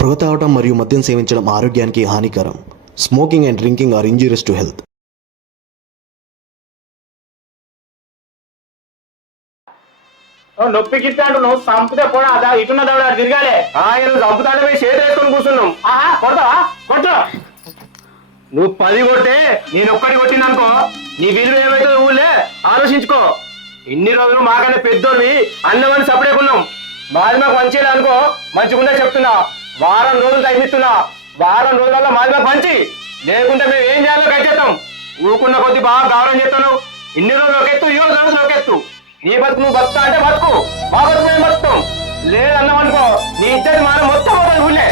పొగ తాగడం మరియు మద్యం సేవించడం ఆరోగ్యానికి హానికరం. Smoking and drinking are injurious to health. నువ్వు నొప్పి గిట్టాడు నువ్వు సంపుతే కూడా అదా ఇటున్న దవడ తిరగాలి. ఆయన చంపుతాడు పోయి చేతి వేసుకొని కూర్చున్నాం. ఆహా కొడతావా? కొట్టు. నువ్వు పది కొట్టే నేను ఒక్కటి కొట్టిననుకో నీ విలువ ఏమైతే ఊళ్ళే ఆలోచించుకో. ఇన్ని రోజులు మాకన్నా పెద్దోళ్ళవి అన్నమని సపడేకున్నాం మాది మాకు మంచిగా అనుకో మంచిగుండే చెప్తున్నా. వారం రోజులు తగ్గిస్తున్నా వారం రోజులలో మాదిగా పంచి. మంచి లేకుంటే మేము ఏం చేయాలో కట్టేస్తాం ఊకున్న కొద్ది బాగా గౌరవం చేస్తాను. ఇన్ని రోజులు ఒక ఈ రోజు రోజులు ఒక నీ బతుకు నువ్వు బతుకు అంటే బతుకు. మా బతుకు మేము బతుకుతాం. లేదన్నామనుకో నీ ఇద్దరి మానం మొత్తం పోతుంది ఊళ్ళే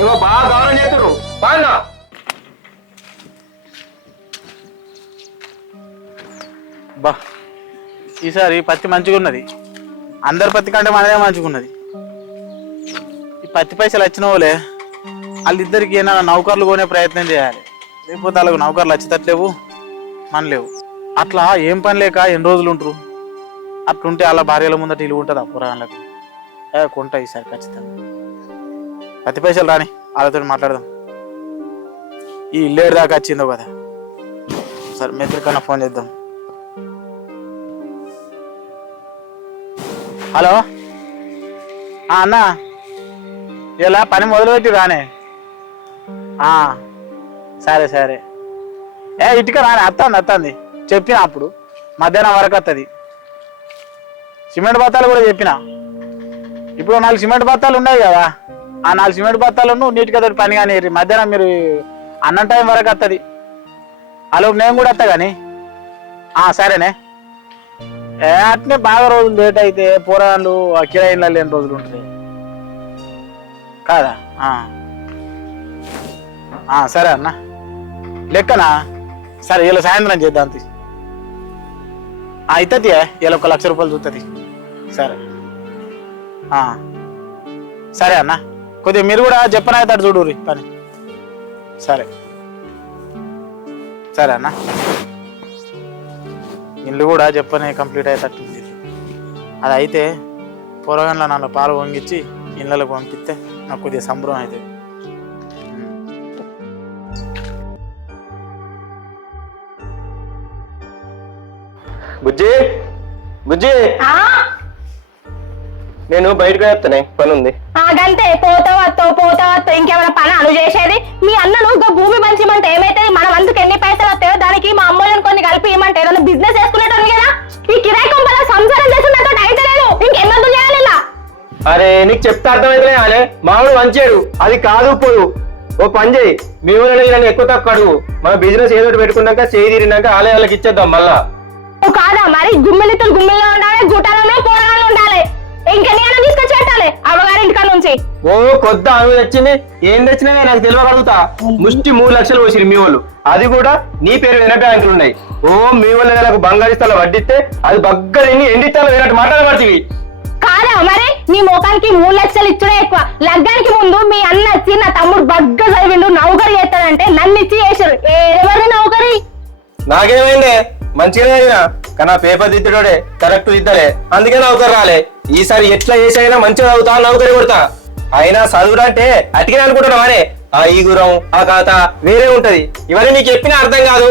ఏవో బాగా గౌరవం చేస్తారు బాగా బా ఈసారి పత్తి మంచిగా ఉన్నది అందరి పత్తి కంటే మనదే మంచిగా ఉన్నది పత్తి పైసలు వచ్చిన వాళ్ళే వాళ్ళిద్దరికి ఏమైనా నౌకర్లు కొనే ప్రయత్నం చేయాలి. లేకపోతే వాళ్ళకు నౌకర్లు వచ్చేటట్లేవు మనలేవు. అట్లా ఏం పని లేక ఎన్ని రోజులు ఉంటారు అట్లుంటే వాళ్ళ భార్యల ముందట ఇల్లు ఉంటుంది ఆ పురాణాలకు? ఏ కొంటా ఈసారి ఖచ్చితంగా. పత్తి పైసలు రాని వాళ్ళతో మాట్లాడదాం. ఈ ఇల్లేడు దాకా వచ్చిందో కదా? సరే మిత్రికన్నా ఫోన్ చేద్దాం. హలో? అన్నా? ఇలా పని మొదలుపెట్టి రానే. సరే సరే. ఏ ఇటుక రాని అత్తంది అత్తంది. చెప్పిన అప్పుడు. మధ్యాహ్నం వరకు వస్తుంది సిమెంట్ బత్తాలు కూడా చెప్పిన. ఇప్పుడు నాలుగు సిమెంట్ బత్తాలు ఉన్నాయి కదా. ఆ నాలుగు సిమెంట్ బత్తాలు నీట్గా తోటి పని కానీ మధ్యాహ్నం మీరు అన్నం టైం వరకు వస్తుంది హలో నేను కూడా వస్తా కానీ ఆ, సరేనే. ఏ అట్నే బాగా రోజులు లేట్ అయితే పోరాళ్ళు ఆ లేని రోజులు ఉంటాయి. కాదా? సరే అన్న. లెక్కనా? సరే ఇలా సాయంత్రం చేద్దాం తీ. అవుతుంది ఇలా ఒక లక్ష రూపాయలు చూస్తుంది సరే. సరే అన్న. కొద్దిగా మీరు కూడా చెప్పనవుతాడు చూడు పని. సరే. సరే అన్న. ఇల్లు కూడా చెప్పనే కంప్లీట్ అయ్యేటట్టుంది అది అయితే పూర్వగంలో నన్ను పాలు పొంగించి ఇళ్ళకు పంపిస్తే నాకు కొద్దిగా సంబరం అవుతుంది బుజ్జి బుజ్జి. ఆ? నేను బయటకు చెప్తానే పని ఉంది ఆ గంతే పోతావు వస్తావు పోతావు వస్తావు ఇంకేమైనా పని అను చేసేది? మీ అన్నను ఇంకా భూమి మంచిమంటే ఏమైతుంది? మన వంతుకు ఎన్ని పైసలు వస్తాయో దానికి మా అమ్మోళ్ళని కొన్ని కలిపి ఇవ్వమంటే ఏదైనా బిజినెస్ చేసుకునేటోని కదా? ఈ కిరాయి కొంపల సంసారం చేసి నాతో అయితే లేదు ఇంకెన్నొద్దు చేయాలి ఇలా? అరే నీకు చెప్తే అర్థమైతే అనే మామూలు మంచాడు. అది కాదు పోదు ఓ పని చేయి. మీ ఊళ్ళో నన్ను ఎక్కువ తక్కువ అడుగు. మన బిజినెస్ ఏదో పెట్టుకున్నాక చేయి తీరినాక ఆలయాలకు ఇచ్చేద్దాం మళ్ళా. కాదా మరి? గుమ్మిలితులు గుమ్మిల్లో ఉండాలి గుటాలలో పోరాలు ఉండాలి. ఇంకెన్ని తీసుకొచ్చి పెట్టాలి అమ్మగారి ఇంటికాడ నుంచి. ఓ కొద్ది ఆమె తెచ్చింది. ఏం తెచ్చినా నాకు తెలియగలుగుతా. ముష్టి మూడు లక్షలు పోసిరు మీ వాళ్ళు. అది కూడా నీ పేరు విన బ్యాంకులు ఉన్నాయి. ఓ మీ వాళ్ళ నెలకు బంగారు ఇస్తాలో వడ్డిస్తే అది బగ్గ తిని ఎండిస్తాలో వినట్టు మాట్లాడబడుతుంది కాదా మరి నీ ముఖానికి మూడు లక్షలు ఇచ్చుడే ఎక్కువ. లగ్గానికి ముందు మీ అన్న వచ్చి నా తమ్ముడు బగ్గ చదివిండు నౌకరి చేస్తాడంటే నన్ను ఇచ్చి చేసారు ఎవరి నౌకరి? నాకేమైంది? మంచిగానే అయినా కానీ పేపర్ దిద్దుడే కరెక్ట్ దిద్దలే అందుకే నౌకరు రాలే. ఈసారి ఎట్లా చేసైనా మంచిగా చదువుతా నౌకరి కొడతా. అయినా చదువురంటే అంటే అనుకుంటున్నావు అనుకుంటున్నావానే? ఆ ఈ గురం ఆ కథ వేరే ఉంటది. ఇవన్నీ నీకు చెప్పినా అర్థం కాదు.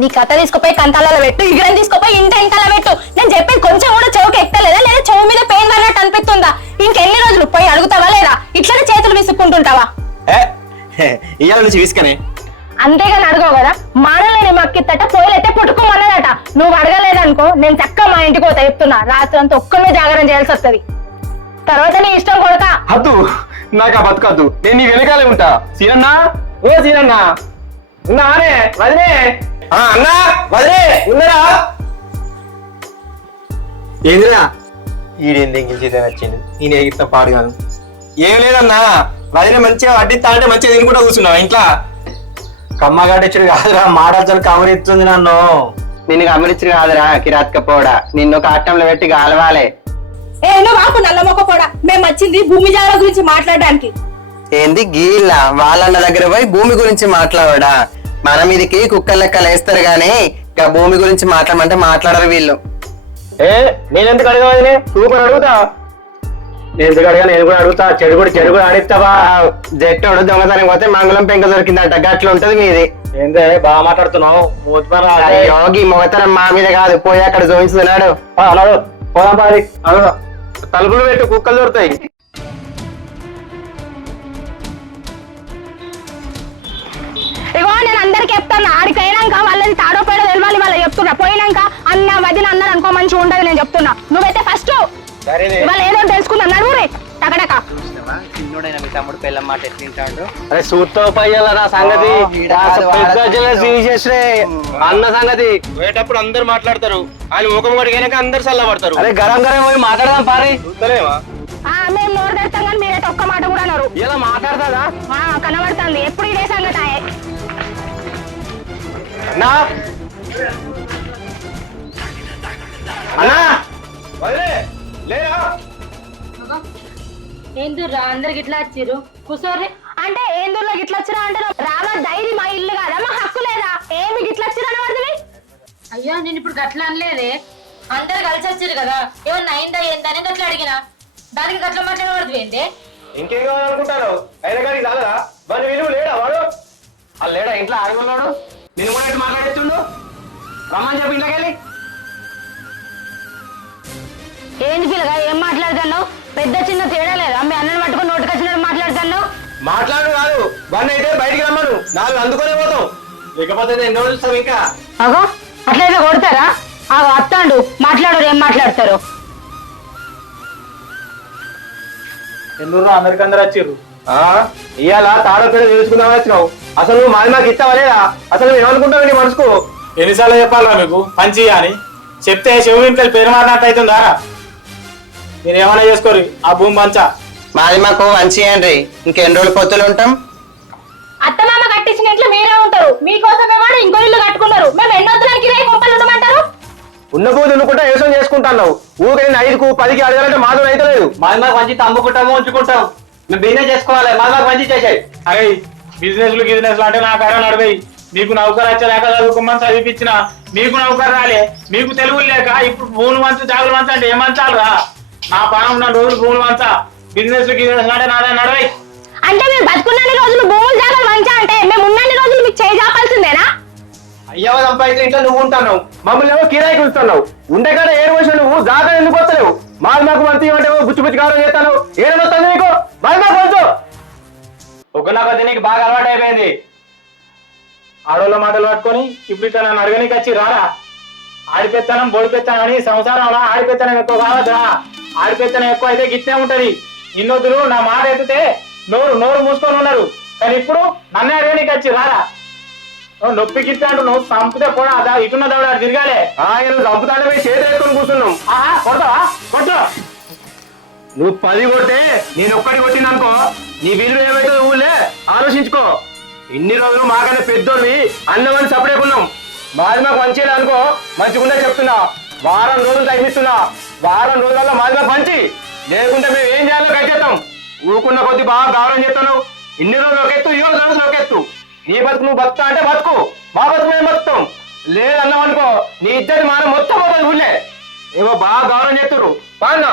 నీ కథ తీసుకుపోయి కంతాలలో పెట్టు ఇగరం తీసుకుపోయి ఇంటి వెనకాల పెట్టు. నేను చెప్పేది కొంచెం కూడా చెవుకి ఎక్కలేదా? లేదా చెవు మీద పెయిన్ అన్నట్టు అనిపిస్తుందా? ఇంకెన్ని రోజులు పోయి అడుగుతావా లేదా? ఇట్లనే చేతులు విసుక్కుంటుంటావా? ఇవాళ నుంచి విసుకనే? అంతేగాని అడగవు కదా మానలేని మక్కిత్తట పోయిలైతే పుట్టుకోమన్నదట. నువ్వు అడగలేదనుకో నేను చక్క మా ఇంటికి పోతా చెప్తున్నా. రాత్రి అంతా ఒక్కనే జాగరణ చేయాల్సి వస్తుంది. తర్వాత నీ ఇష్టం కొడతా హద్దు నాకు ఆ బతకద్దు. నేను నీ వెనకాలే ఉంటా. సీనన్నా? ఓ సీనన్నా. ఉన్నానే వదిలే అన్నా వదిలే ఉన్నారా ఏందిరా? ఈడేంది ఎంగిల్ వచ్చింది నేను ఎగిరిత పాడు కాదు. ఏం లేదన్నా వదిలే మంచిగా వడ్డిస్తా అంటే మంచిగా తినుకుంటా కూర్చున్నావు ఇంట్లో? కమ్మగాడిచ్చుడు కాదురా మాడాచలు కవరిస్తుంది నన్ను. నిన్ను గమనించిన కాదురా కిరాత్క పోడా. నిన్ను ఒక అట్టంలో పెట్టి గాలవాలే. ఏ నువ్వు ఆపు నల్ల మొక్క కూడా మేము వచ్చింది భూమి జాల గురించి మాట్లాడడానికి. ఏంది గీళ్ళ వాళ్ళన్న దగ్గర పోయి భూమి గురించి మాట్లాడా మన మీదకి కుక్కల లెక్కలు వేస్తారు గానీ ఇక భూమి గురించి మాట్లాడమంటే మాట్లాడరు వీళ్ళు. ఏ నేనెందుకు అడగవదినే సూపర్ అడుగుతా. నేను ఎందుకు అడిగా నేను కూడా అడుగుతా. చెడు కూడా చెడు కూడా ఆడిస్తావా? జట్టోడు దొంగతనం పోతే మంగళం పెంక దొరికిందంట. గట్ల ఉంటది మీది ఏందే బాగా మాట్లాడుతున్నావు. యోగి మొగతనం మా మీద కాదు. పోయి అక్కడ చూపిస్తున్నాడు అన్నాడు. పోదాం తలుపులు పెట్టి కుక్కలు దొరుకుతాయి. అందరికి చెప్తాను. ఆడికి అయినాక వాళ్ళది తాడో పేడో తెలవాలి వాళ్ళు చెప్తున్నా. పోయినాక అన్న వదిన అన్నారు అనుకో మంచిగా ఉండదు నేను చెప్తున్నా. నువ్వైతే ఫస్ట్ ఇవాళ ఏదో తెలుసుకుందాం. నడువురే టకటక. అన్న సంగతి. పోయేటప్పుడు అందరు మాట్లాడతారు. ఆయన ముఖం కొడికైనాక అందరు చల్లబడతారు. అరే గరం గరం పోయి మాట్లాడదాం పారి. మేము నోరు తెస్తాం కానీ మీరైతే ఒక్క మాట కూడా అన్నారు ఇలా మాట్లాడతాదా ఆ, కనబడుతుంది. ఎప్పుడు ఇదే సంగతి. అన్నా? అన్నా? ఏందుర్రా అందరికి ఇట్లా వచ్చిర్రు. కూర్చోర్రి అంటే ఏం దూరంలో గిట్ల వచ్చినా అంటే రామ డైరీ మా ఇల్లు కాదా? మా హక్కు లేదా? ఏమి గిట్ల వచ్చినా పడుతుంది అయ్యో నేను ఇప్పుడు గట్ల అనలేదే. అందరు కలిసి వచ్చిర్రు కదా. ఏమన్నా అయిందా ఏందా అని గట్ల అడిగినా. దానికి గట్ల మాట్లాడబడదు ఏంటి ఇంకేం కావాలనుకుంటాను? అయినా కానీ కాదా వాడి విలువ లేడా వాడు? ఆ లేడా ఇంట్లో ఆడుకున్నాడు? నేను కూడా ఇటు మాట్లాడుతుండు రమ్మని చెప్పి ఇంట్లోకెళ్ళి. ఏంది పిల్లగా ఏం మాట్లాడుతున్నావు? పెద్ద చిన్న తేడా లేదా? మీ అన్నని పట్టుకొని నోటికొచ్చినట్టు మాట్లాడుతున్నావు? మాట్లాడు కాదు వాడిని అయితే బయటికి రమ్మను. నాలుగు అందుకునే పోతాం. లేకపోతే నేను ఎన్నో చూస్తాం ఇంకా. అగో అట్లయితే కొడతారా? ఆ వస్తాడు మాట్లాడరు ఏం మాట్లాడతారు? ఎందుకు అందరికందరు వచ్చిర్రు. ఇవాళ తాడపేడ తెలుసుకుందామని వచ్చినావు. అసలు నువ్వు మాది మాకు ఇస్తావా లేదా? అసలు నువ్వు ఏమనుకుంటావు నీ మనసుకు. ఎన్నిసార్లు చెప్పాలా మీకు? పంచి అని. చెప్తే శివుని ఇంట్లో పేరు మారినట్టు అవుతుందా మీరు ఏమైనా చేసుకోరు ఆ భూమి పంచా. మాది మాకు మంచి అండి. ఇంకెన్ని రోజులు పొత్తులు ఉంటాం? అత్తమామ కట్టించిన ఇంట్లో మీరే ఉంటారు. మీకోసమేమో ఇంకో ఇల్లు కట్టుకున్నారు. మేము ఎన్నొద్దులకి రే కుప్పలు ఉండమంటారు? ఉన్న పూజ ఉండుకుంటా ఏసం చేసుకుంటున్నావు. ఊరికే నేను ఐదుకు పదికి అడగాలంటే మాధురం అయితే లేదు. మాది మాకు మంచి అమ్ముకుంటాము ఉంచుకుంటాం. మేము బిజినెస్ చేసుకోవాలి. మాకు మంచి చేసాయి అరే బిజినెస్లు గిజినెస్లు అంటే నాకు అరే నడిపోయి మీకు నౌకరు వచ్చేదాక చదువుకోమని చదివిపించిన మీకు నౌకరు రాలే. మీకు తెలుగు లేక ఇప్పుడు భూములు మంచు జాగులు మంచు అంటే ఏం మంచాలు రా? నా పానం ఉన్న రోజులు భూములు మంచా. బిజినెస్ గిజినెస్ అంటే నాదే నడవై. అంటే మేము బతుకున్నన్ని రోజులు భూములు జాగాలు మంచిగా అంటే మేము ఉన్నన్ని రోజులు మీకు చేయి చాపాల్సిందేనా? అయ్యవ సంపాదించిన ఇంట్లో నువ్వు ఉంటాను మమ్మల్ని ఏమో కిరాయికి ఉంచుతున్నావు ఉండే కాడ ఏడు వచ్చిన నువ్వు జాగా ఎందుకు వస్తలేవు? మాది మాకు మంచి అంటే బుచ్చి బుచ్చి కారం చేస్తాను ఏడు వస్తుంది నీకు? మాది మాకు వచ్చు ఒక నాకు బాగా అలవాటు అయిపోయింది. ఆడోళ్ళ మాటలు పట్టుకొని ఇప్పుడు ఇక్కడ నన్ను అడగనికి వచ్చి రారా? ఆడిపెత్తనం బోడిపెత్తనం అని సంసారంలో ఆడిపెత్తనం ఎక్కువ కావద్దురా ఆడిపెత్తనం ఎక్కువ అయితే గిట్టే ఉంటది. ఇన్నొద్దులు నా మాట ఎత్తితే నోరు నోరు మూసుకొని ఉన్నారు. కానీ ఇప్పుడు నన్నే అడగనికి వచ్చి రారా? నొప్పి గిట్టే అంటూ నువ్వు సంపితే కూడా అదా ఇటున్న దవడ తిరగాలే. ఆయన చంపుతాడే పోయి చేతి వేసుకొని కూర్చున్నాం. కొడతావా? కొట్టు. నువ్వు పది కొట్టే నేను ఒక్కటి కొట్టిననుకో నీ విలువ ఏమైతుందో ఊళ్ళే ఆలోచించుకో. ఇన్ని రోజులు మాకన్నా పెద్దోళ్ళి అన్నమని సపరేకున్నాం మాది మాకు మంచిగా అనుకో మంచిగుండే చెప్తున్నా. వారం రోజులు తగ్గిస్తున్నా. వారం రోజుల్లో మాది మాకు మంచి లేకుంటే మేము ఏం చేయాలో కట్టేస్తాం ఊరుకున్న కొద్ది బాగా గౌరవం చేస్తాను ఇన్ని రోజులు ఒకెత్తు ఈ రోజు రోజులు ఒకెత్తు. నీ బతుకు నువ్వు బతుకుతా అంటే బతుకు. మా బతుకు మేము బతుకుతాం. లేదన్నాం అనుకో నీ ఇద్దరి మానం మొత్తం పోతుంది ఊళ్ళే. ఏమో బాగా గౌరవం చేస్తున్నారు బాగా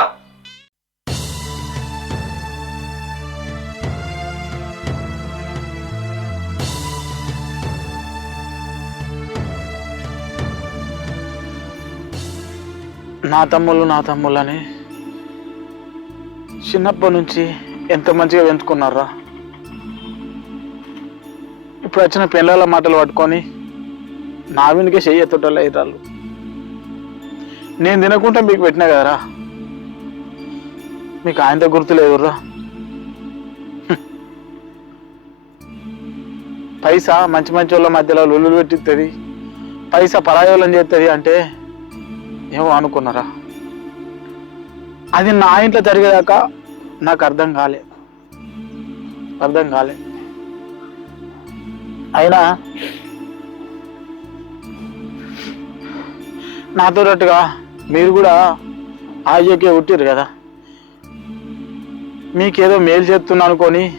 నా తమ్ముళ్ళు నా తమ్ముళ్ళని చిన్నప్పటి నుంచి ఎంత మంచిగా పెంచుకున్నారా? ఇప్పుడు వచ్చిన పిల్లల మాటలు పట్టుకొని నా వెనుకే చెయ్యతుటలు ఎత్తుటోళ్ళు అవుతారు నేను తినకుండా మీకు పెట్టినా కదరా? మీకు ఆయనతో గుర్తులేదురా పైసా మంచి మంచి వాళ్ళ మధ్యలో లొల్లులు పెట్టిస్తుంది పైసా పరాయోళం చేస్తుంది అంటే ఏమో అనుకున్నారా? అది నా ఇంట్లో జరిగేదాకా నాకు అర్థం కాలే. అర్థం కాలే. అయినా నాతోటట్టుగా మీరు కూడా ఆయ్యకే ఉట్టిరు కదా. మీకేదో మేలు చేస్తున్నా అనుకొని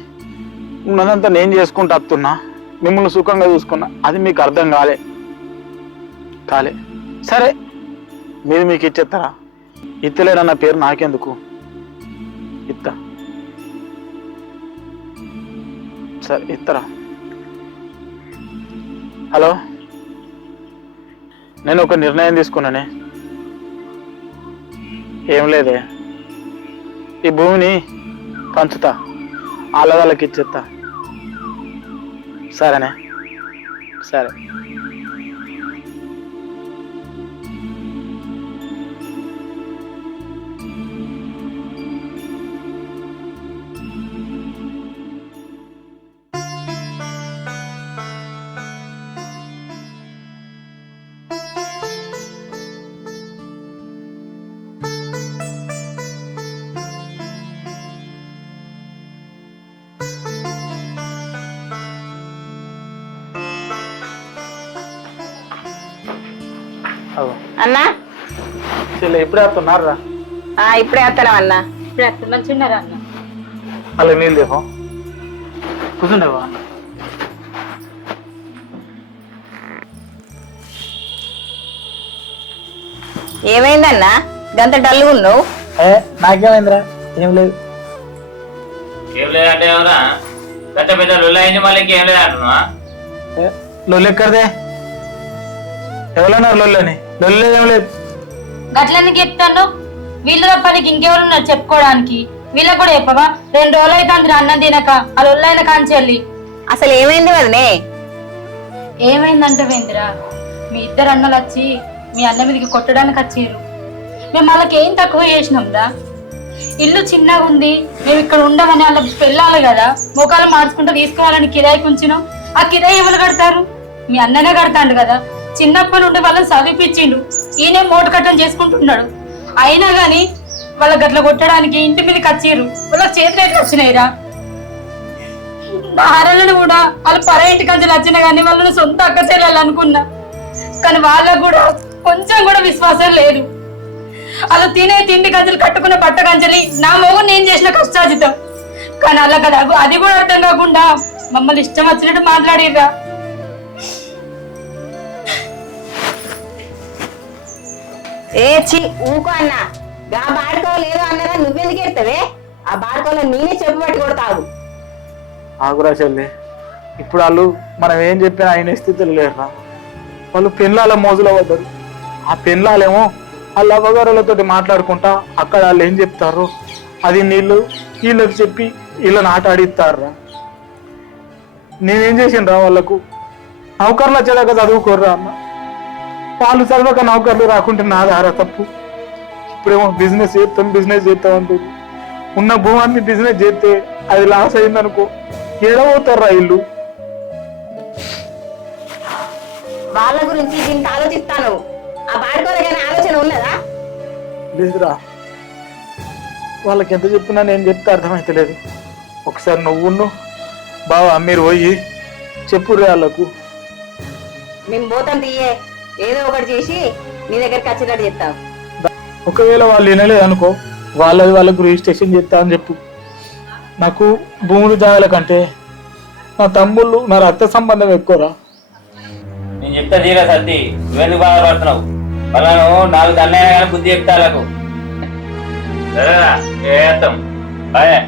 ఉన్నదంతా నేను చేసుకుంటూ వస్తున్నా. మిమ్మల్ని సుఖంగా చూసుకున్నా. అది మీకు అర్థం కాలే. కాలే. సరే. మీరు మీకు ఇచ్చేస్తారా? ఇత్తలేనన్న పేరు నాకెందుకు? ఇత్త. సరే ఇత్తరా? హలో? నేను ఒక నిర్ణయం తీసుకున్నానే. ఏం లేదే. ఈ భూమిని పంచుతా. వాళ్ళ వాళ్ళకి ఇచ్చేస్తా సరేనే? సరే. అన్నా? చెల్లె ఇప్పుడే వస్తున్నారా ఆ, ఇప్పుడే వస్తాను అన్నా. ఇప్పుడు అత్త మంచిగా ఉన్నారా అన్న? అలా నీళ్ళు దేహం కూర్చుండేవా? ఏమైందన్నా? గంత డల్గా ఉన్నావు? ఏ నాకేమైందిరా? ఏం లేదు. ఏం లేదంటే ఎవరా పెద్ద పెద్ద లొల్లి అయింది మళ్ళీ ఇంకేం లేదంటున్నా లొల్లు ఎక్కడిదే? ఎవరన్నారు లొల్లని లొల్లు ఏం లేదు గట్లెందుకు చెప్తాను? వీళ్ళు తప్ప నీకు ఇంకెవరున్నారు చెప్పుకోవడానికి? వీళ్ళకి కూడా చెప్పవా? రెండు రోజులు అయితే అన్నం తినక. ఆ లొల్లైన కాంచెల్లి. అసలు ఏమైంది వదినే? ఏమైందంటే వేంద్రా మీ ఇద్దరు అన్నలు వచ్చి మీ అన్న మీదకి కొట్టడానికి వచ్చిర్రు మేము వాళ్ళకి ఏం తక్కువ చేసినాంరా ఇల్లు చిన్నగా ఉంది మేము ఇక్కడ ఉండమని వాళ్ళ పెళ్ళాలి కదా. ముఖాలు మార్చుకుంటూ తీసుకోవాలని కిరాయికి ఉంచినాం. ఆ కిరాయి ఎవరు కడతారు? మీ అన్ననే కడతాడు కదా. చిన్నప్పటి నుండి వాళ్ళని చదివిపించిండు. ఈయనే మోటు కట్టం చేసుకుంటున్నాడు. అయినా గాని వాళ్ళ గట్ల కొట్టడానికి ఇంటి మీదకి వచ్చిర్రు వాళ్ళ చేతులు ఎట్లా వచ్చినాయిరా? భార్యలను కూడా వాళ్ళు పర ఇంటి కంచెలు వచ్చినా కానీ వాళ్ళని సొంత అక్క చెల్లెలు అనుకున్నా. కానీ వాళ్ళకు కూడా కొంచెం కూడా విశ్వాసం లేదు. అలా తినే తిండి గంజలు కట్టుకున్న బట్ట గంజలి నా మొగం నేను చేసిన కష్టాజితం కానీ అలా కదా అది కూడా అర్థం కాకుండా మమ్మల్ని ఇష్టం వచ్చినట్టు మాట్లాడిర్రా. ఏ చి ఊకో అన్న. గా బాడుకో లేదు అన్నదా నువ్వెందుకు ఎడతావే ఆ బాడుకోలో నేనే చెప్పు పట్టి కొడతావు. ఆగురా చెల్లి. ఇప్పుడు వాళ్ళు మనం ఏం చెప్పినా ఆయన స్థితిలో లేరురా. వాళ్ళు పెళ్ళాల మోజులో పడ్డారు. ఆ పెళ్ళాలేమో వాళ్ళ అవ్వగారులతో మాట్లాడుకుంటా అక్కడ వాళ్ళు ఏం చెప్తారు? అది నీళ్ళు వీళ్ళకి చెప్పి వీళ్ళని ఆట ఆడిస్తారా నేనేం చేసిండ్రా వాళ్ళకు? నౌకర్లు వచ్చేదాకా చదువుకోర్రా అన్న. వాళ్ళు చదవక నౌకర్లు రాకుంటే నాదారా తప్పు. ఇప్పుడేమో బిజినెస్ చేస్తాం బిజినెస్ చేస్తాం అంటుంది ఉన్న భూమాన్ని బిజినెస్ చేస్తే అది లాస్ అయిందనుకో ఏడవతారా ఇల్లు? వాళ్ళ గురించి ఆలోచిస్తాను. ఆ ఆలోచన ఉన్నదా? లేదురా. వాళ్ళకి ఎంత చెప్పినా నేను చెప్తే అర్థమైతలేదు. ఒకసారి నువ్వును బావా మీరు పోయి చెప్పుర్రే వాళ్ళకు. మేము పోతాం తీయే. ఏదో ఒకటి చేసి నీ దగ్గరికి వచ్చినట్టు చెప్తాం. ఒకవేళ వాళ్ళు వినలేదు అనుకో వాళ్ళది వాళ్ళకు రిజిస్ట్రేషన్ చేస్తా అని చెప్పు. నాకు భూములు జాగాల కంటే నా తమ్ముళ్ళు నా రక్త సంబంధం ఎక్కువరా? నేను చెప్తా తీరా సత్తి నువ్వెందుకు బాధపడుతున్నావు? వాళ్ళను నాలుగు దండైనా కానీ బుద్ధి చెప్తా వాళ్ళకు సరేరా చేస్తాం బాయ్.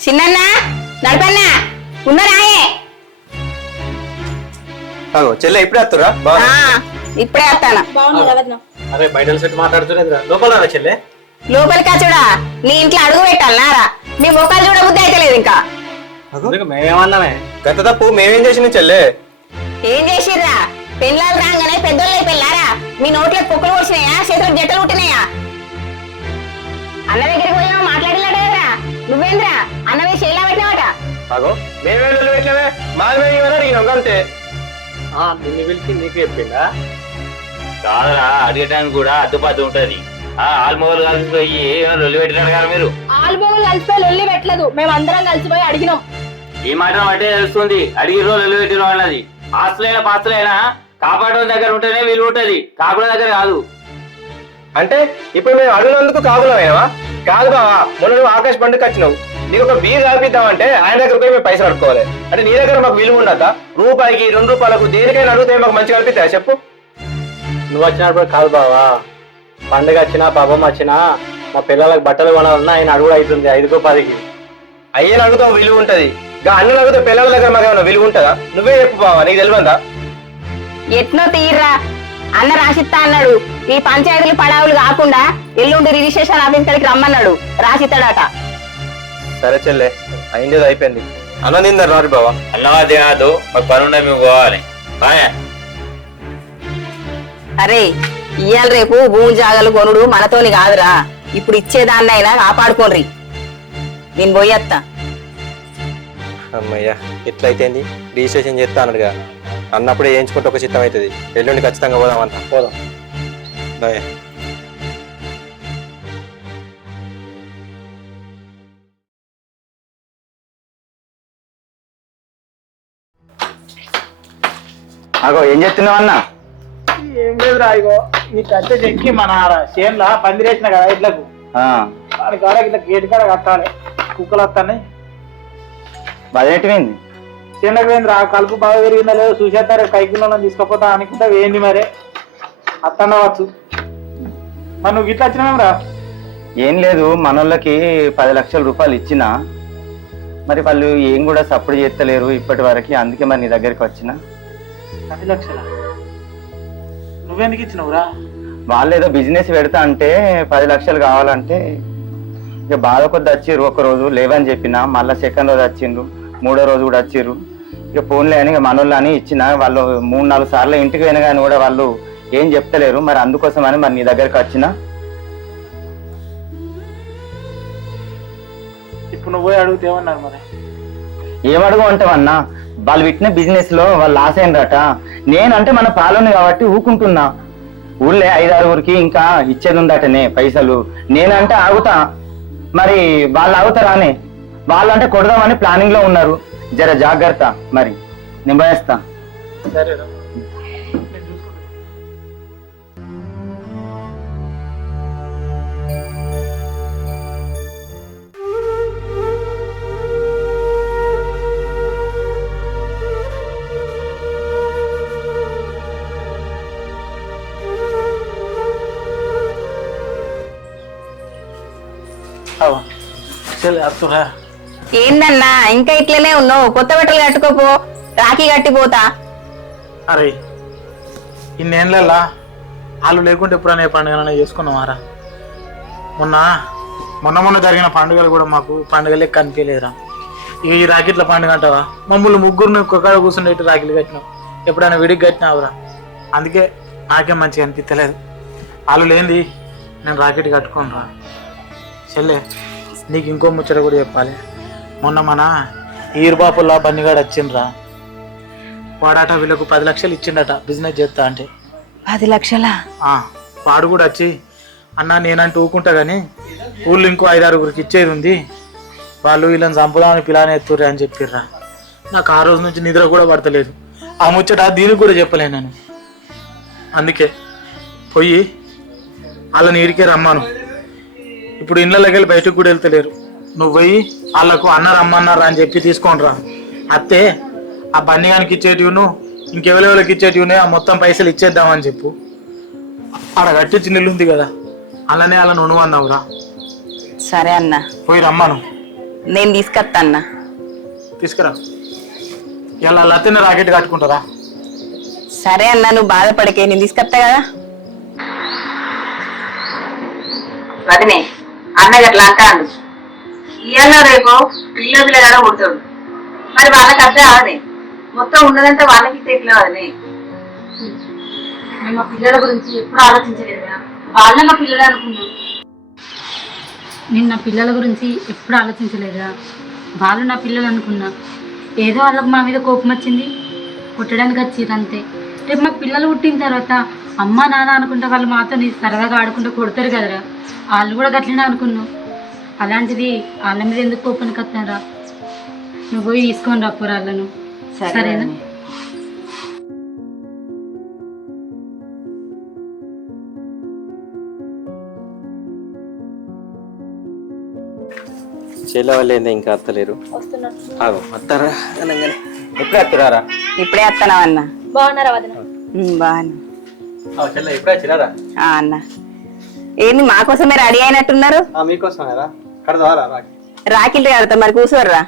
చిన్నన్నా నడపన్నా ఉన్నారాయే చెల్లె ఇప్పుడే వస్తురా ఆ, ఇప్పుడే వస్తాను. అరే బయట సెట్ మాట్లాడుతున్నది లోపల రా చెల్లె. లోపలికి చూడా నీ ఇంట్లో అడుగు పెట్టాలనారా మీ ముఖాలు చూడబుద్ధి అయితే లేదు ఇంకా. మేమేమన్నామే? గత తప్పు మేమేం చేసిన చెల్లె? ఏం చేసిర్రా? పెళ్ళాలు రాగానే పెద్దోళ్ళు పెళ్ళారా మీ నోట్లో పొక్కులు వచ్చినాయా చేతులకు జట్టలు పుట్టినాయా? అన్న దగ్గరికి పోయామో నువ్వేంద్రా? అన్నవి చేలా పెట్టినావట? అగో మేమే పెట్టలేవే మాది మేము ఏమైనా అడిగినాం అంతే. నిన్ను పిలిచి నీకు చెప్పిందా? కాదురా అడిగటానికి కూడా అడ్డుపద్దు ఉంటది. ఆ ఆల్మోలు కలిసిపోయి లొల్లి పెట్టినాడు కదా మీరు? ఆల్మోగులు కలిసిపోయి లొల్లి పెట్టలేదు. మేము అందరం కలిసిపోయి అడిగినాం. ఈ మాట అంటే తెలుస్తుంది. అడిగి రోజు లొల్లి పెట్టిన వాళ్ళది ఆస్తులైన పాస్తులైనా కాపాడడం దగ్గర ఉంటేనే వీలు ఉంటది. కాకుండా దగ్గర కాదు. అంటే ఇప్పుడు మేము అడిగినందుకు కాగులమేవా కాదు బావా మొన్న నువ్వు ఆకాశ పండుగ వచ్చినావు. నీకు ఒక బీర్ కల్పిద్దామంటే ఆయన దగ్గర పోయి మేము పైసలు అడుకోవాలి అంటే నీ దగ్గర మాకు విలువ ఉండదా? రూపాయికి రెండు రూపాయలకు దేనికైనా అడిగితే మాకు మంచిగా కల్పిస్తా చెప్పు. నువ్వు వచ్చినప్పుడు కాదు బావా పండుగ వచ్చినా పాపం వచ్చినా మా పిల్లలకు బట్టలు కొనాలన్నా ఆయన అడుగు అవుతుంది ఐదుకో పదికి అయ్యని అడుగుతావు విలువ ఉంటది. ఇంకా అన్నలు అడిగితే పిల్లల దగ్గర మాకు ఏమైనా విలువ ఉంటుందా? నువ్వే చెప్పు బావా నీకు తెలియదా? ఎట్నో తీర్రా అన్న రాసిస్తా అన్నాడు. ఈ పంచాయతీలు పడావులు కాకుండా ఎల్లుండి రిజిస్ట్రేషన్ ఆఫీస్ కాడికి రమ్మన్నాడు. రాసిస్తాడట. సరే చెల్లె అయింది అయిపోయింది. అన్న నిందరు రారు బావా. తినద్దు మాకు పని ఉన్నాయి మేము పోవాలి. బాయ్ అరే ఇయ్యాల రేపు భూమి జాగలు కొనుడు మనతోని కాదురా. ఇప్పుడు ఇచ్చేదాన్నైనా కాపాడుకోండి నేను పోయేత్తా అమ్మయ్యా ఎట్లయితేంది? రిజిస్ట్రేషన్ చేస్తా అన్నాడుగా. అన్నప్పుడే వేయించుకుంటే ఒక చిత్తం అవుతుంది. ఎల్లుండి ఖచ్చితంగా పోదాం అంతా. పోదాం. బాయ్. అగో ఏం చెప్తున్నావు అన్న? ఏం లేదురా ఇగో ఈ కట్టె చెక్కి మన చేనులా పందిరేసిన కదా ఇట్లకు వాడి కాడ ఇట్లా గేటు కాడ కట్టాలి. కుక్కలు వస్తాయి ఏంది చిన్నకు పోయింది ఆ కలుపు బాగా పెరిగిందా లేదో చూసేస్తారు కైకుల్లో తీసుకపోతా అనుకుంటా వేయండి మరే. అత్తండవచ్చు మరి నువ్వు గిట్లా వచ్చినావేమ్రా ఏం లేదు మనోళ్ళకి పది లక్షల రూపాయలు ఇచ్చిన. మరి వాళ్ళు ఏం కూడా సపోర్ట్ చేస్తలేరు ఇప్పటి వరకు అందుకే మరి నీ దగ్గరికి వచ్చిన. పది లక్షల? నువ్వెందుకు ఇచ్చినావురా? వాళ్ళు ఏదో బిజినెస్ పెడతా అంటే పది లక్షలు కావాలంటే ఇక బాధ కొద్ది వచ్చిర్రు ఒక రోజు లేవని చెప్పిన మళ్ళీ సెకండ్ రోజు వచ్చిండ్రు మూడో రోజు కూడా వచ్చిర్రు. ఇక ఫోన్లే అని మనోళ్ళు అని ఇచ్చిన వాళ్ళు మూడు నాలుగు సార్లు ఇంటికి పోయినా కానీ కూడా వాళ్ళు ఏం చెప్తలేరు. మరి అందుకోసం అని మరి నీ దగ్గరికి వచ్చిన? ఇప్పుడు నువ్వు పోయి అడిగితే ఏమన్నారు మరి? ఏమడుగు అంటావన్నా వాళ్ళు పెట్టిన బిజినెస్లో వాళ్ళు లాస్ అయినరట. నేనంటే మన పాలన కాబట్టి ఊకుంటున్నా. ఊళ్ళే ఐదారుగురికి ఇంకా ఇచ్చేది ఉందటనే పైసలు. నేనంటే ఆగుతా. మరి వాళ్ళు ఆగుతారానే వాళ్ళంటే కొడదామని ప్లానింగ్లో ఉన్నారు. జర జాగ్రత్త మరి నేను పోయేస్తా సరేరా సరే అత్తురా ఏందన్నా ఇంకా ఇట్లనే ఉన్నావు? కొత్త బట్టలు కట్టుకోపో. రాఖీ కట్టిపోతా. అరే ఇన్నేళ్ళల్లా వాళ్ళు లేకుంటే ఎప్పుడైనా ఏ పండుగనైనా చేసుకున్నామారా మొన్న మొన్న మొన్న జరిగిన పండుగలు కూడా మాకు పండుగలే కనిపించలేదురా. ఇక ఈ రాకెట్ల పండుగ అంటావా? మమ్మల్ని ముగ్గురిని ఒక్కొక్కడ కూర్చుండేట్టు రాకెట్లు కట్టినావు? ఎప్పుడైనా విడికి కట్టినావురా? అందుకే నాకే మంచిగా అనిపించలేదు వాళ్ళు లేనిది నేను రాకెట్ కట్టుకోను రా చెల్లె నీకు ఇంకో ముచ్చట కూడా చెప్పాలి. మొన్న మన ఈరుబాపుల్లా బన్నిగాడు వచ్చిండ్రా. వాడాట వీళ్ళకు పది లక్షలు ఇచ్చిండట బిజినెస్ చేస్తా అంటే. పది లక్షల? ఆ, వాడు కూడా వచ్చి అన్న నేనంటూ ఊకుంటా కానీ ఊళ్ళో ఇంకో ఐదారుగురికి ఇచ్చేది ఉంది. వాళ్ళు వీళ్ళని చంపుదామని పిలానే ఎత్తుర్రే అని చెప్పిర్రా. నాకు ఆ రోజు నుంచి నిద్ర కూడా పడతలేదు. ఆ ముచ్చట దీనికి కూడా చెప్పలేను నేను. అందుకే పోయి వాళ్ళని ఈడికే రమ్మాను. ఇప్పుడు ఇళ్ళకి వెళ్ళి బయటకు కూడా వెళ్తలేరు. నువ్వు పోయి వాళ్ళకు అన్న రమ్మన్నారా అని చెప్పి తీసుకోండి రా. అత్తే ఆ బన్నిగానికి ఇచ్చేటివును ఇంకెవరెవరికి ఇచ్చేటివునే ఆ మొత్తం పైసలు ఇచ్చేద్దామని చెప్పు. ఆడ కట్టించిన ఇల్లు ఉంది కదా అలానే అలా నువ్వు అన్నావురా సరే అన్న. పోయి రమ్మాను. నేను తీసుకొస్తా అన్న. తీసుకురా. ఇలా లతిన రాకెట్ కట్టుకుంటారా? సరే అన్న నువ్వు బాధపడకే నేను తీసుకొస్తా కదా. వదినే అన్నయ్య అట్లా అంటాడు. ఇయ్యాల రేపో? పిల్ల పిల్లగాడ పుడతాడు మరి వాళ్ళకి అర్థం అవదే మొత్తం ఉండదంటే వాళ్ళకి తెట్లే వదినే మేము మా పిల్లల గురించి ఎప్పుడు ఆలోచించలేదు వాళ్ళ మా పిల్లలు అనుకున్నాం నేను నా పిల్లల గురించి ఎప్పుడు ఆలోచించలేదా వాళ్ళు నా పిల్లలు అనుకున్నా. ఏదో వాళ్ళకు మా మీద కోపం వచ్చింది. కొట్టడానికి వచ్చిర్రు అంతే. రేపు మా పిల్లలు పుట్టిన తర్వాత అమ్మ నాన్న అనుకుంటే వాళ్ళు మాతో నీ సరదాగా ఆడుకుంటూ కొడతారు కదరా. వాళ్ళు కూడా గట్లనే అనుకున్నాం అలాంటిది వాళ్ళ మీద ఎందుకు కోపానికి వస్తారా నువ్వు పోయి తీసుకొని రా పొరాళ్ళను. సరేనా? చెల్లె వాళ్ళు ఏందో ఇంకా అత్తలేరు? ఆగు అత్తారా అనగానే. ఎప్పుడు అత్తురారా? ఇప్పుడే వస్తున్నావన్నా బాగున్నారా వదిన? బాగున్నా. చెల్లె ఎప్పుడే వచ్చినారా ఆ, అన్న. ఏంది మా కోసమే రెడీ అయినట్టున్నారు? మీకోసం రా కడదారా రాకిల్ కడతా మరి కూర్చోర్రా.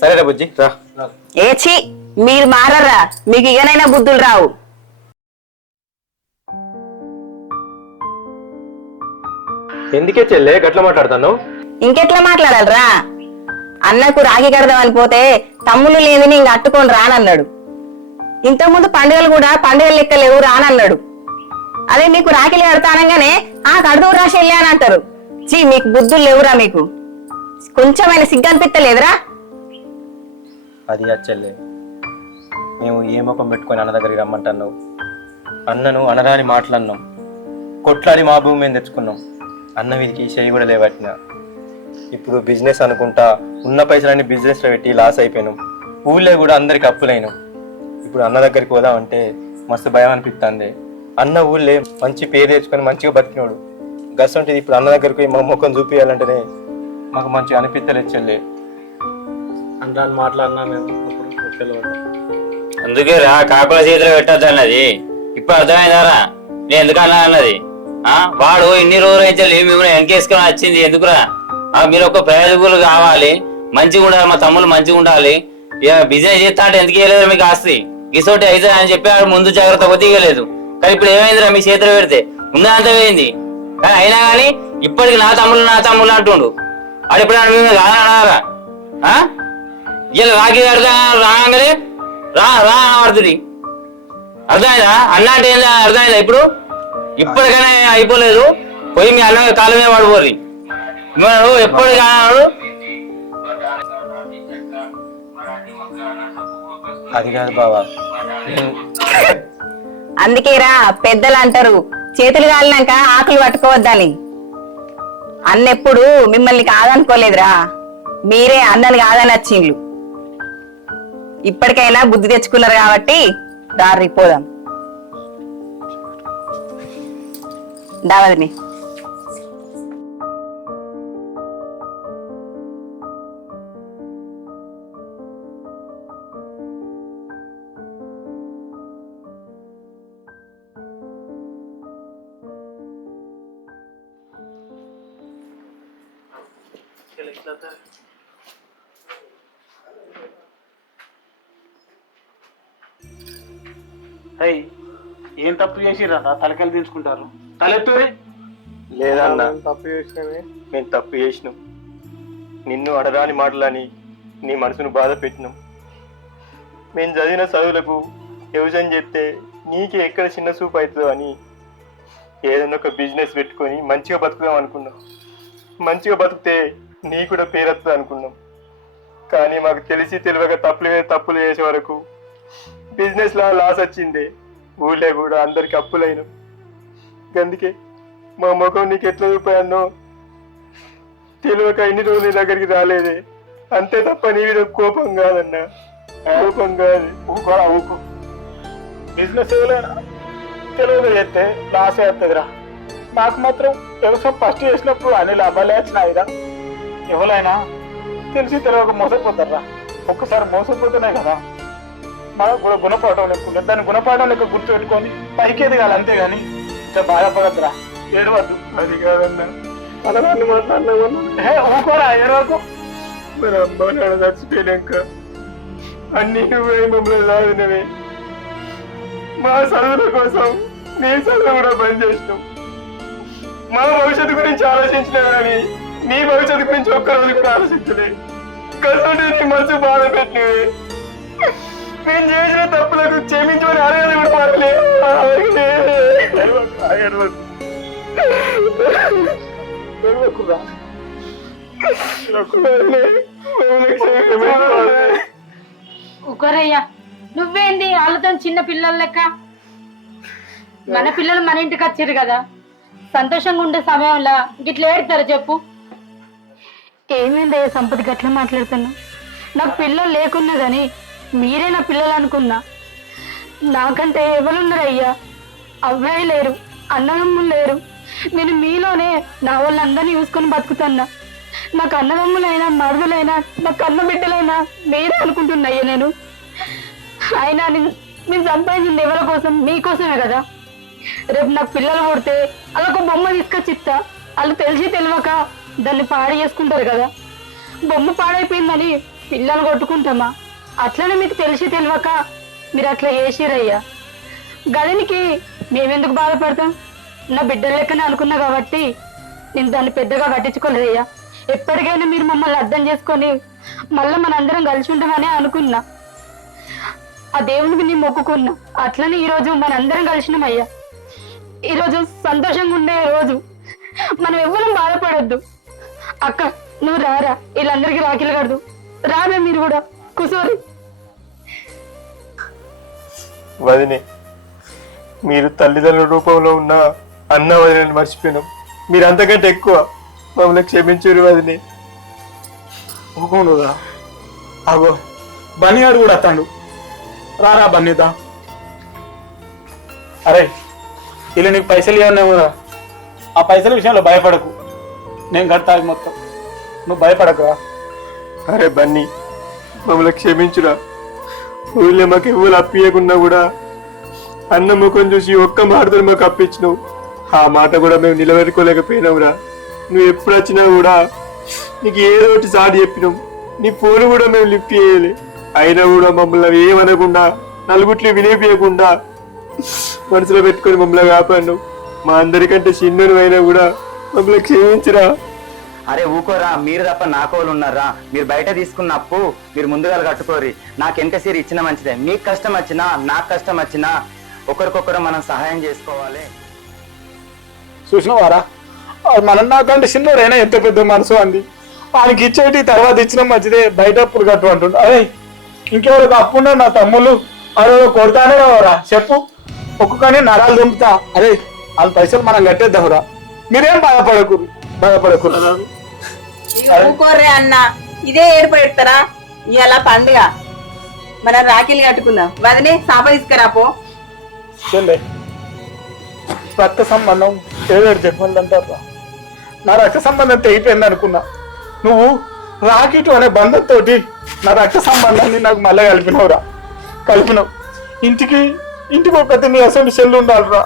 సరేరా బుజ్జి. రా. ఏచి మీరు మారర్రా మీకు ఇకనైనా బుద్ధులు రావు. ఎందుకే చెల్లె? గట్ల మాట్లాడతాను ఇంకెట్లా మాట్లాడాలరా? అన్నకు రాఖీ కడదామని పోతే తమ్ముళ్ళు లేని ఇంక అట్టుకొని రానన్నాడు. ఇంతకుముందు పండుగలు కూడా పండుగలు లెక్క లేవు రానన్నాడు. అదే మీకు రాఖీలు కడతానంగానే ఆ కడదు రాసి వెళ్ళా అని అంటారు. చీ మీకు బుద్ధులు లేవురా మీకు. కొంచెమైనా సిగ్గు అనిపిస్తలేదురా అది అచ్చల్లే మేము ఏ ముఖం పెట్టుకొని అన్న దగ్గరికి రమ్మంటున్నావు? అన్నను అనరాని మాటలన్నాం. కొట్లాడి మా భూమి మేము తెచ్చుకున్నాం. అన్న వీరికి చేయి కూడా లేవట్టిన. ఇప్పుడు బిజినెస్ అనుకుంటా ఉన్న పైసలన్నీ బిజినెస్లో పెట్టి లాస్ అయిపోయినాం. ఊళ్ళో కూడా అందరికి అప్పులైనాం. ఇప్పుడు అన్న దగ్గరికి పోదామంటే మస్తు భయం అనిపిస్తుంది అన్న ఊళ్ళే మంచి పేరు తెచ్చుకొని మంచిగా బతికినాడు. గసంటిది ఇప్పుడు అన్న దగ్గరికి పోయి మా ముఖం చూపించాలంటేనే మాకు మంచిగా అనిపించలేదు చెల్లె. అంటాను మాట్లాడినా మేము అందుకే రా కాకుల చేతిలో పెట్టద్దు అన్నది. ఇప్పుడు అర్థమైందారా? నేను ఎందుకు అన్నా అన్నది? ఆ? వాడు ఇన్ని రోజులు అయితే మిమ్మల్ని వెనకేసుకొని వచ్చింది ఎందుకురా? ఆ, మీరు ఒక ప్రయోజకులు కావాలి. మంచిగా ఉండాలి మా తమ్ముళ్ళు మంచిగా ఉండాలి. ఇక బిజినెస్ చేస్తా అంటే ఎందుకు ఇవ్వలేదు మీకు ఆస్తి? గిసోటి అయితే అని చెప్పి ఆడు ముందు జాగ్రత్త కొద్ది ఇవ్వలేదు కానీ ఇప్పుడు ఏమైందిరా మీ చేతిలో పెడితే? ఉందంతా పోయింది కానీ అయినా కానీ ఇప్పటికి నా తమ్ముళ్ళు నా తమ్ముళ్ళు అంటుండు. ఆడు ఇప్పుడు మేము కాదన్నారా ఆ? ఇలా రాఖీ కడతా రాగానే రా రా అర్థుడి అర్థమైందా? అన్న అంటే ఏంది? అర్థమైందా ఇప్పుడు? ఇప్పటికైనా అయిపోలేదు. పోయి మీ అన్న కాళ్ళ మీద పడిపోరి మీరు ఎప్పటికైనా అది కాదు బావా. అందుకేరా పెద్దలు అంటారు. చేతులు కాలినాక ఆకులు పట్టుకోవద్దని. అన్నెప్పుడు మిమ్మల్ని కాదనుకోలేదురా. మీరే అన్నని కాదని వచ్చిండ్లు. ఇప్పటికైనా బుద్ధి తెచ్చుకున్నారు కాబట్టి దారి పోదాం. దావదిని తప్పు చేసిర్రా తలకాయలు దించుకుంటారు. తలెత్తూరి లేదన్నా. తప్పు చేసినవి నేను తప్పు చేసినాం. నిన్ను అడరాని మాటలని నీ మనసును బాధ పెట్టినాం. మేము చదివిన చదువులకు వ్యవసాయం చేస్తే నీకే ఎక్కడ చిన్న సూపు అవుతుందో అని ఏదైనా ఒక బిజినెస్ పెట్టుకొని మంచిగా బతుకుదాం అనుకున్నాం. మంచిగా బతికితే నీ కూడా పేరొస్తుంది అనుకున్నాం. కానీ మాకు తెలిసి తెలియక తప్పులు మీద తప్పులు చేసే వరకు బిజినెస్ లా లాస్ వచ్చింది. ఊళ్ళో కూడా అందరికి అప్పులైన. అందుకే మా ముఖం నీకు ఎట్లా చూపాయన్నో తెలియక ఎన్ని రోజులు నీ దగ్గరికి రాలేదే. అంతే తప్ప నీ మీద కోపం కాదన్నా. కోపం కాదు. ఊకోరా ఊకో బిజినెస్ ఎవరైనా తెలియదు చేస్తే లాస్ అవుతుందిరా నాకు మాత్రం వ్యవసాయం ఫస్ట్ చేసినప్పుడు అన్ని లాభాలే వచ్చినాయిరా. ఎవరైనా తెలిసి తెలియక మోసపోతారా? ఒక్కసారి మోసపోతున్నాయి కదా. మనకు కూడా గుణపాఠం ఉంటుంది. దాన్ని గుణపాఠం లెక్క గుర్తుపెట్టుకొని పైకి ఎదగాలి అంతేగాని ఇంకా బాధపడద్దురా. ఏడవద్దు. అది కాదన్నా. మాట్లాడినా ఊకోరా ఏడవకు. మరి అమ్మ నాన్న చచ్చిపోయాక అన్ని నువ్వే మమ్మల్ని సాధినవే మా చదువుల కోసం నీ చదువు కూడా బంద్ చేసినాం మా భవిష్యత్తు గురించి ఆలోచించినా కానీ నీ భవిష్యత్తు గురించి ఒక్క రోజు కూడా ఆలోచించలే. కసంటే నీ మనసు బాధ పెట్టినవే. నేను చేసిన తప్పులకు క్షమించమని అడగదు కూడా ఒకరయ్యా నువ్వేంది వాళ్ళతో చిన్న పిల్లల లెక్క? మన పిల్లలు మన ఇంటికి వచ్చారు కదా. సంతోషంగా ఉండే సమయంలో గిట్ల ఏడుతారు చెప్పు. ఏమైందయ్యా సంపద గట్ల మాట్లాడుతున్నా? నాకు పిల్లలు లేకున్నా గాని మీరే నా పిల్లలు అనుకున్నా నాకంటే ఎవరున్నారయ్యా? అవ్వాయి లేరు అన్నదమ్ములు లేరు. నేను మీలోనే నా వాళ్ళందరినీ చూసుకొని బతుకుతున్నా. నాకు అన్నదమ్ములైనా మరుదులైనా నా కన్న బిడ్డలైనా మీరే అనుకుంటున్నాయ్యా నేను. అయినా నేను సంపాదించింది ఎవరి కోసం? మీకోసమే కదా. రేపు నాకు పిల్లలు పుడితే అలా ఒక బొమ్మ తీసుకొచ్చి ఇస్తా. వాళ్ళు తెలిసి తెలియక దాన్ని పాడు చేసుకుంటారు కదా. బొమ్మ పాడైపోయిందని పిల్లలు కొట్టుకుంటామా? అట్లనే మీకు తెలిసి తెలియక మీరు అట్లా చేసిరయ్యా. గదినికి మేమెందుకు బాధపడతాం? నా బిడ్డ లెక్కనే అనుకున్నా కాబట్టి నేను దాన్ని పెద్దగా పట్టించుకోలేదయ్యా. ఎప్పటికైనా మీరు మమ్మల్ని అర్థం చేసుకొని మళ్ళీ మనందరం కలిసి ఉంటామని అనుకున్నా. ఆ దేవునికి నేను మొక్కుకున్నా. అట్లనే ఈరోజు మనందరం కలిసినామయ్యా. ఈరోజు సంతోషంగా ఉండే రోజు. మనం ఎవ్వరం బాధపడొద్దు. అక్క నువ్వు రారా. వీళ్ళందరికీ రాఖీలు కడదు. రారా మీరు కూడా. కూసోరి. వదినే మీరు తల్లిదండ్రుల రూపంలో ఉన్న అన్న వదినని మర్చిపోయినాం. మీరు అంతకంటే ఎక్కువ మమ్మల్ని క్షమించురు వదినే. ఊరుకోనురా అగో బన్నీగాడు కూడా అత్తాడు. రారా బన్నీదా? అరే ఇలా నీకు పైసలు ఇవ్వన్నావురా ఆ పైసల విషయంలో భయపడకు. నేను కడతాను మొత్తం. నువ్వు భయపడకురా. అరే బన్నీ మమ్మల్ని క్షమించురా. ఊళ్ళో మాకు ఎవరు అప్పియకున్నా కూడా అన్న ముఖం చూసి ఒక్క మాటతో మాకు అప్పించినావు ఆ మాట కూడా మేము నిలబెట్టుకోలేకపోయినావురా. నువ్వు ఎప్పుడు వచ్చినా కూడా నీకు ఏదో ఒకటి సాటి చెప్పినాం. నీ ఫోన్ కూడా మేము లిఫ్ట్ చేయలే. అయినా కూడా మమ్మల్ని ఏమనకుండా నలుగుట్లు వినేపియకుండా మనసులో పెట్టుకొని మమ్మల్ని కాపాడినావు. మా అందరికంటే చిన్నను అయినా కూడా మమ్మల్ని క్షమించురా. అరే ఊకోరా మీరు తప్ప నాకోళ్ళు ఉన్నారా? మీరు బయట తీసుకున్న అప్పు మీరు ముందుగా కట్టుకోరి నాకు ఎంత సీరి ఇచ్చిన మంచిదే. మీకు కష్టం వచ్చినా నాకు కష్టం వచ్చినా ఒకరికొకరు మనం సహాయం చేసుకోవాలి. చూసినవారా? మనం నాకంటే చిన్నోడైనా ఎంత పెద్ద మనసు అంది. వానికి ఇచ్చేటి తర్వాత ఇచ్చిన మంచిదే బయట అప్పుడు కట్టు అంటుండు. అరే ఇంకెవరికి అప్పున్నా నా తమ్ముళ్ళు? అరే కొడతానే రావరా చెప్పు. ఒక్కొక్కని నరాలు దుంపుతా. అరే వాళ్ళ పైసలు మనం కట్టేద్దాంరా. మీరేం బాధపడకూరు బాధపడకూరు ఊకోర్రే అన్న. ఇదే ఏడుపు పెడతారా ఇవాళ పండుగ. మనం రాఖీలు కట్టుకుందాం. వదిలే సాప తీసుకురాపో చెల్లె రక్త సంబంధం ఏడు జన్మలు అంటారా నా రక్త సంబంధం తెగిపోయింది అనుకున్నా. నువ్వు రాకెట్ అనే బంధంతోటి నా రక్త సంబంధాన్ని నాకు మళ్ళీ కలిపినవురా. కలిపినావు. ఇంటికి ఇంటికి ఒక్కటి నీ అసలు చెల్లు ఉండాలిరా